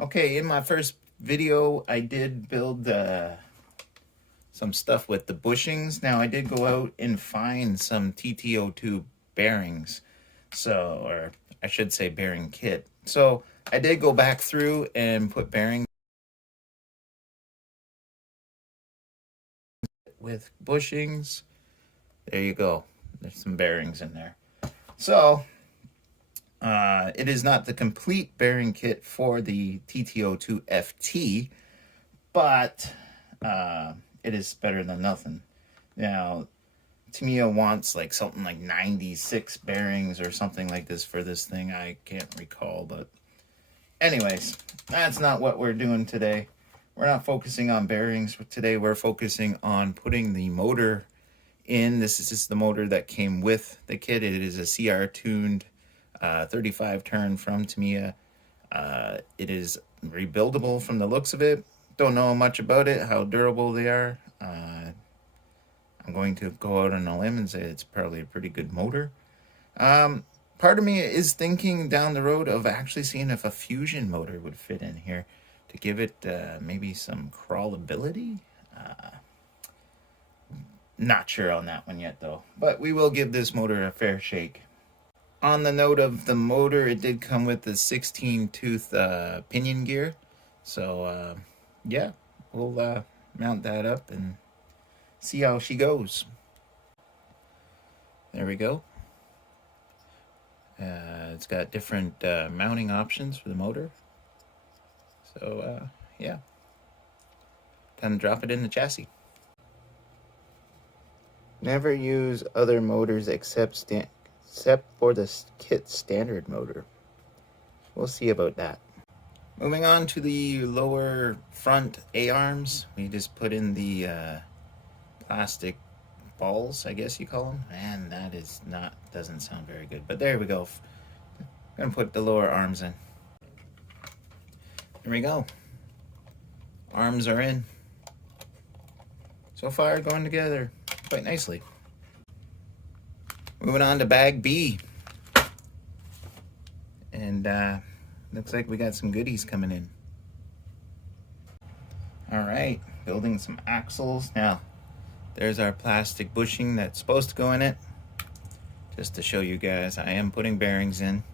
Okay, in my first video, I did build some stuff with the bushings. Now, I did go out and find some Tt02 bearings. So, or I should say bearing kit. So, I did go back through and put bearings with bushings. There you go. There's some bearings in there. So, it is not the complete bearing kit for the Tt02 FT, but it is better than nothing. Now, Tamiya wants like something like 96 bearings or something like this for this thing. I can't recall, but anyways, that's not what we're doing today. We're not focusing on bearings today. We're focusing on putting the motor in. This is just the motor that came with the kit. It is a CR tuned 35 turn from Tamiya. It is rebuildable from the looks of it. Don't know much about it, how durable they are. I'm going to go out on a limb and say it's probably a pretty good motor. Part of me is thinking down the road of actually seeing if a fusion motor would fit in here to give it maybe some crawlability. Not sure on that one yet though, but we will give this motor a fair shake. On the note of the motor, it did come with the 16-tooth pinion gear. So, yeah, we'll mount that up and see how she goes. There we go. It's got different mounting options for the motor. So, yeah. Time to drop it in the chassis. Never use other motors except for the kit standard motor. We'll see about that. Moving on to the lower front A-arms, we just put in the plastic balls, I guess you call them. Man, that is not, doesn't sound very good, but there we go. I'm gonna put the lower arms in. There we go. Arms are in. So far, going together quite nicely. Moving on to bag B. And looks like we got some goodies coming in. All right, building some axles. Now, there's our plastic bushing that's supposed to go in it. Just to show you guys, I am putting bearings in.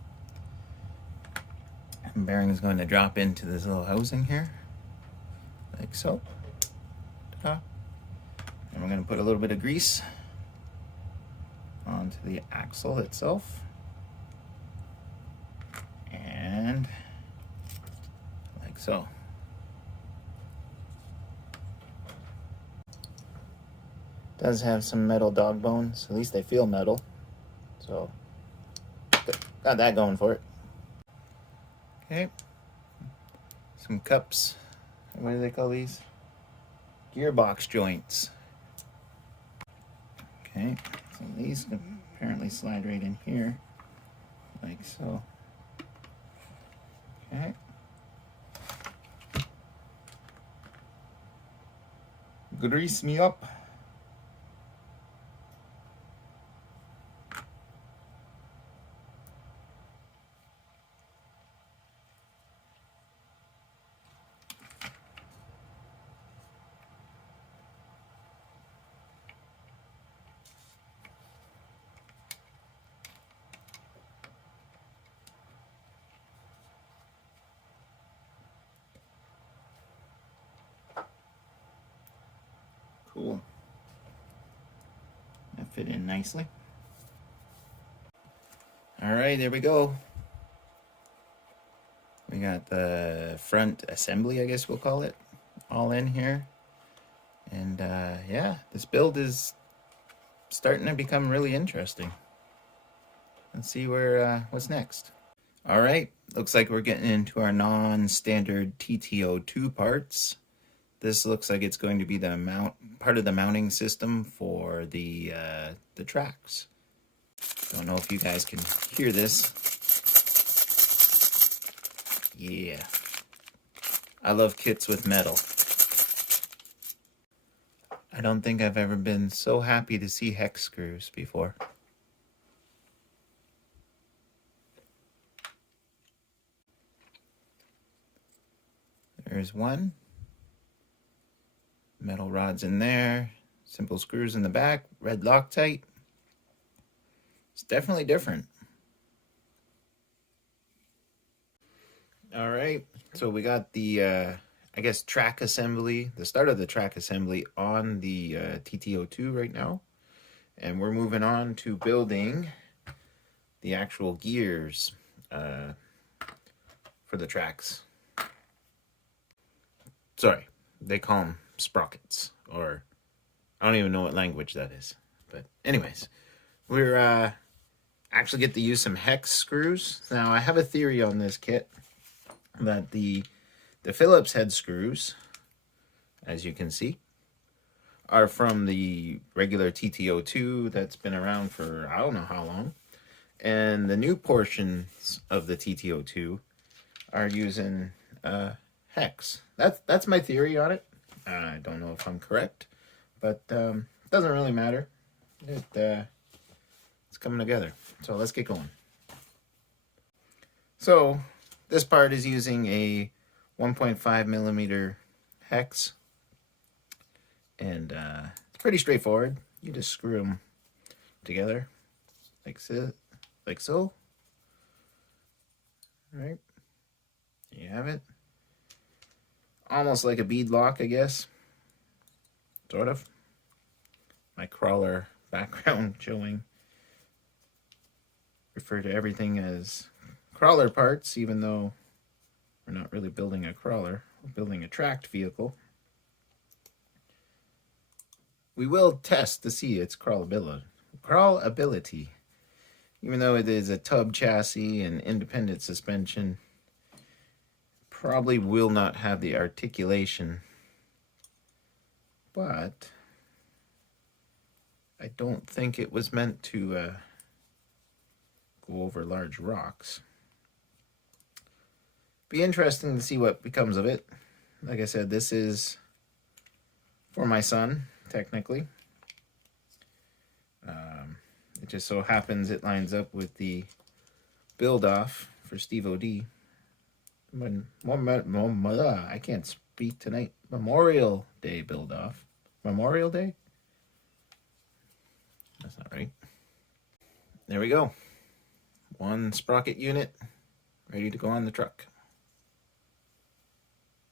And bearing is going to drop into this little housing here, like so. Ta-da. And we're going to put a little bit of grease onto the axle itself. And like so. Does have some metal dog bones, at least they feel metal. So, got that going for it. Okay. Some cups. What do they call these? Gearbox joints. Okay, so these can apparently slide right in here, like so. Okay. Grease me up. Cool. That fit in nicely. All right, there we go. We got the front assembly, I guess we'll call it, all in here. And yeah, this build is starting to become really interesting. Let's see where what's next. All right, looks like we're getting into our non-standard Tt02 parts. This looks like it's going to be the part of the mounting system for the tracks. Don't know if you guys can hear this. Yeah, I love kits with metal. I don't think I've ever been so happy to see hex screws before. There's one. Metal rods in there. Simple screws in the back. Red Loctite. It's definitely different. All right, so we got the, I guess, track assembly, the start of the track assembly on the Tt02 right now. And we're moving on to building the actual gears for the tracks. Sorry, they call them sprockets, or I don't even know what language that is. But anyways, we're actually get to use some hex screws. Now, I have a theory on this kit that the Phillips head screws, as you can see, are from the regular Tt02 that's been around for I don't know how long. And the new portions of the Tt02 are using hex. That's my theory on it. I don't know if I'm correct, but it doesn't really matter. It's coming together. So let's get going. So this part is using a 1.5 millimeter hex, and it's pretty straightforward. You just screw them together like so, All right, there you have it. Almost like a bead lock, I guess. Sort of. My crawler background showing. Refer to everything as crawler parts, even though we're not really building a crawler. We're building a tracked vehicle. We will test to see its crawlability. Even though it is a tub chassis and independent suspension, probably will not have the articulation, but I don't think it was meant to go over large rocks. Be interesting to see what becomes of it. Like I said, this is for my son, technically. It just so happens it lines up with the build-off for StevoD. I can't speak tonight. Memorial Day build-off. Memorial Day? That's not right. There we go. One sprocket unit ready to go on the truck.